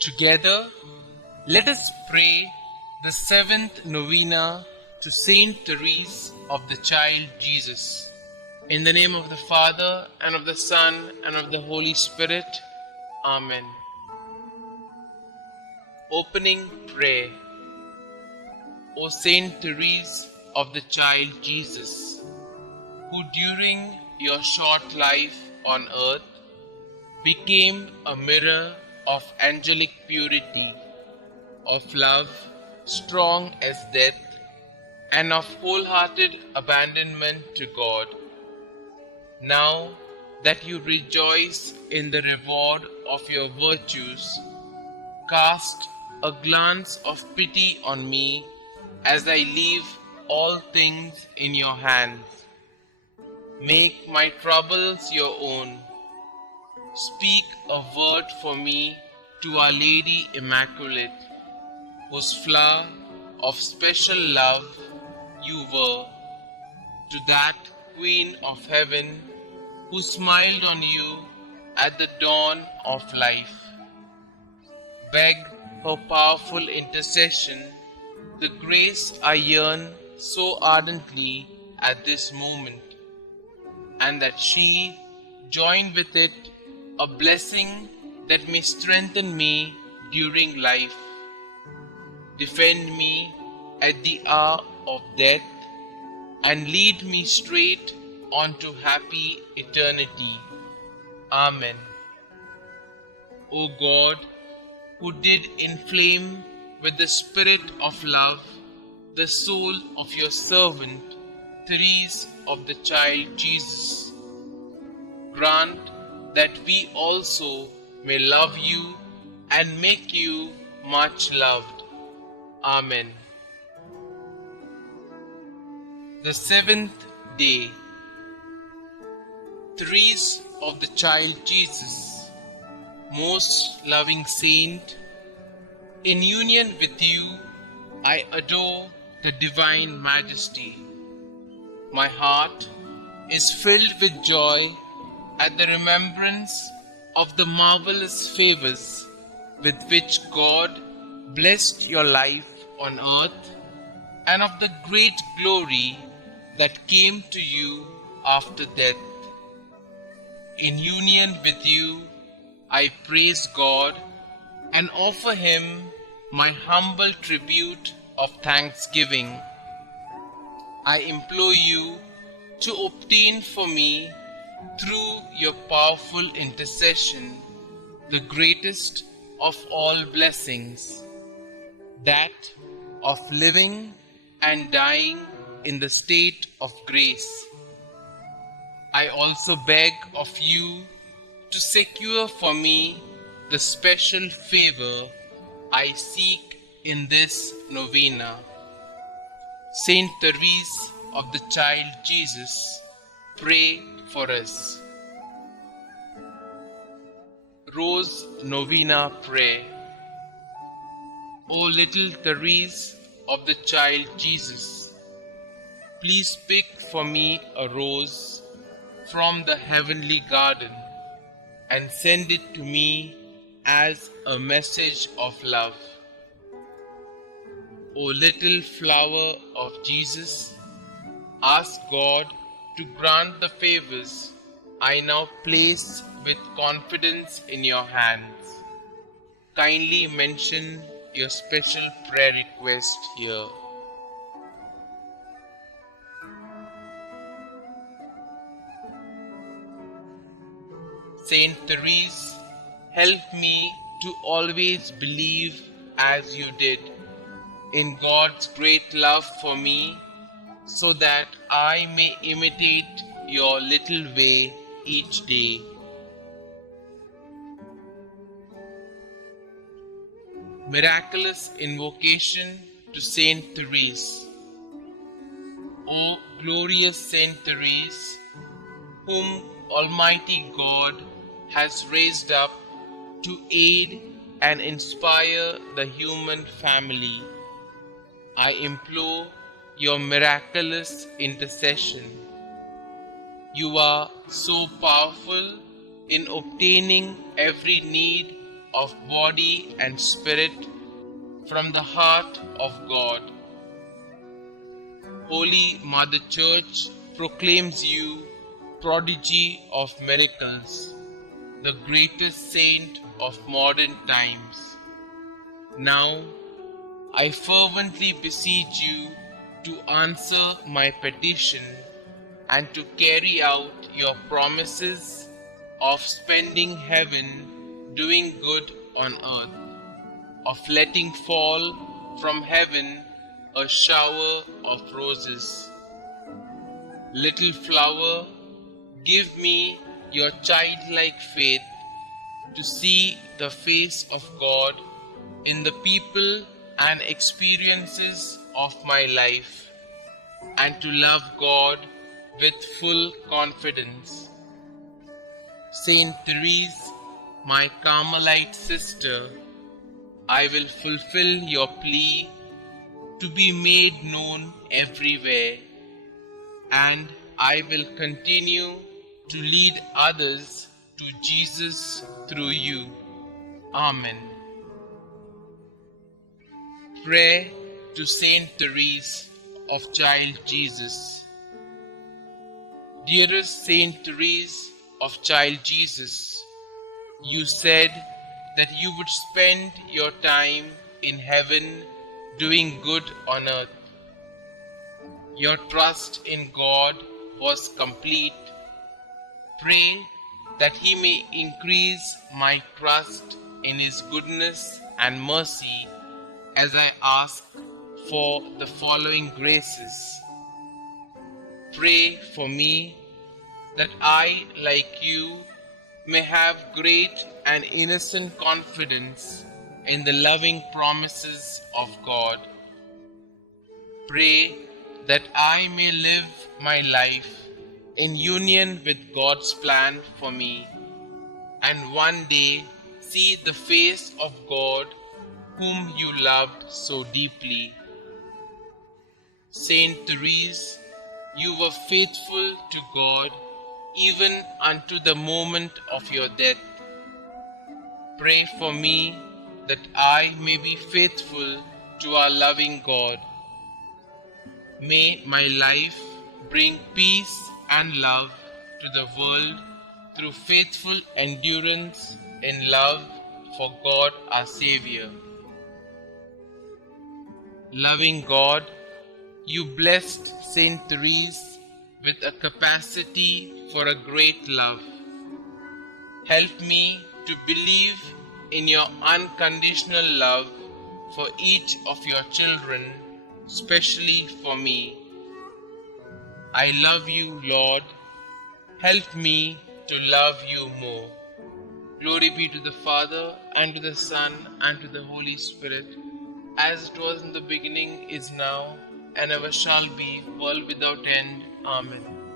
Together, let us pray the seventh novena to Saint Therese of the Child Jesus. In the name of the Father, and of the Son, and of the Holy Spirit. Amen. Opening Prayer. O Saint Therese of the Child Jesus, who during your short life on earth became a mirror of angelic purity, of love strong as death, and of wholehearted abandonment to God. Now that you rejoice in the reward of your virtues, cast a glance of pity on me as I leave all things in your hands. Make my troubles your own. Speak a word for me to Our Lady Immaculate, whose flower of special love you were, to that Queen of Heaven who smiled on you at the dawn of life. Beg her powerful intercession, the grace I yearn so ardently at this moment, and that she join with it a blessing that may strengthen me during life, defend me at the hour of death, and lead me straight onto happy eternity. Amen. O God, who did inflame with the spirit of love the soul of your servant, Therese of the Child Jesus, grant that we also may love you and make you much loved. Amen. The seventh day. Therese of the Child Jesus, most loving saint, in union with you I adore the divine majesty. My heart is filled with joy at the remembrance of the marvelous favors with which God blessed your life on earth, and of the great glory that came to you after death. In union with you, I praise God and offer Him my humble tribute of thanksgiving. I implore you to obtain for me, through your powerful intercession, the greatest of all blessings, that of living and dying in the state of grace. I also beg of you to secure for me the special favor I seek in this novena. Saint Therese of the Child Jesus, pray for us. Rose Novena Prayer. O little Therese of the Child Jesus, please pick for me a rose from the heavenly garden and send it to me as a message of love. O little flower of Jesus, ask God to grant the favors I now place with confidence in your hands. Kindly mention your special prayer request here. Saint Therese, help me to always believe as you did in God's great love for me, so that I may imitate your little way each day. Miraculous invocation to Saint Therese. O glorious Saint Therese, whom Almighty God has raised up to aid and inspire the human family, I implore your miraculous intercession. You are so powerful in obtaining every need of body and spirit from the heart of God. Holy Mother Church proclaims you prodigy of miracles, the greatest saint of modern times. Now, I fervently beseech you to answer my petition and to carry out your promises of spending heaven doing good on earth, of letting fall from heaven a shower of roses. Little flower, give me your childlike faith to see the face of God in the people and experiences of my life, and to love God with full confidence. Saint Therese, my Carmelite sister, I will fulfill your plea to be made known everywhere, and I will continue to lead others to Jesus through you. Amen. Prayer to Saint Therese of Child Jesus. Dearest Saint Therese of Child Jesus, you said that you would spend your time in heaven doing good on earth. Your trust in God was complete. Pray that He may increase my trust in His goodness and mercy as I ask for the following graces. Pray for me that I, like you, may have great and innocent confidence in the loving promises of God. Pray that I may live my life in union with God's plan for me, and one day see the face of God whom you loved so deeply. Saint Therese, you were faithful to God even unto the moment of your death. Pray for me that I may be faithful to our loving God. May my life bring peace and love to the world through faithful endurance in love for God our Xavier. Loving God, you blessed Saint Therese with a capacity for a great love. Help me to believe in your unconditional love for each of your children, especially for me. I love you, Lord. Help me to love you more. Glory be to the Father, and to the Son, and to the Holy Spirit, as it was in the beginning, is now, and ever shall be, world without end. Amen.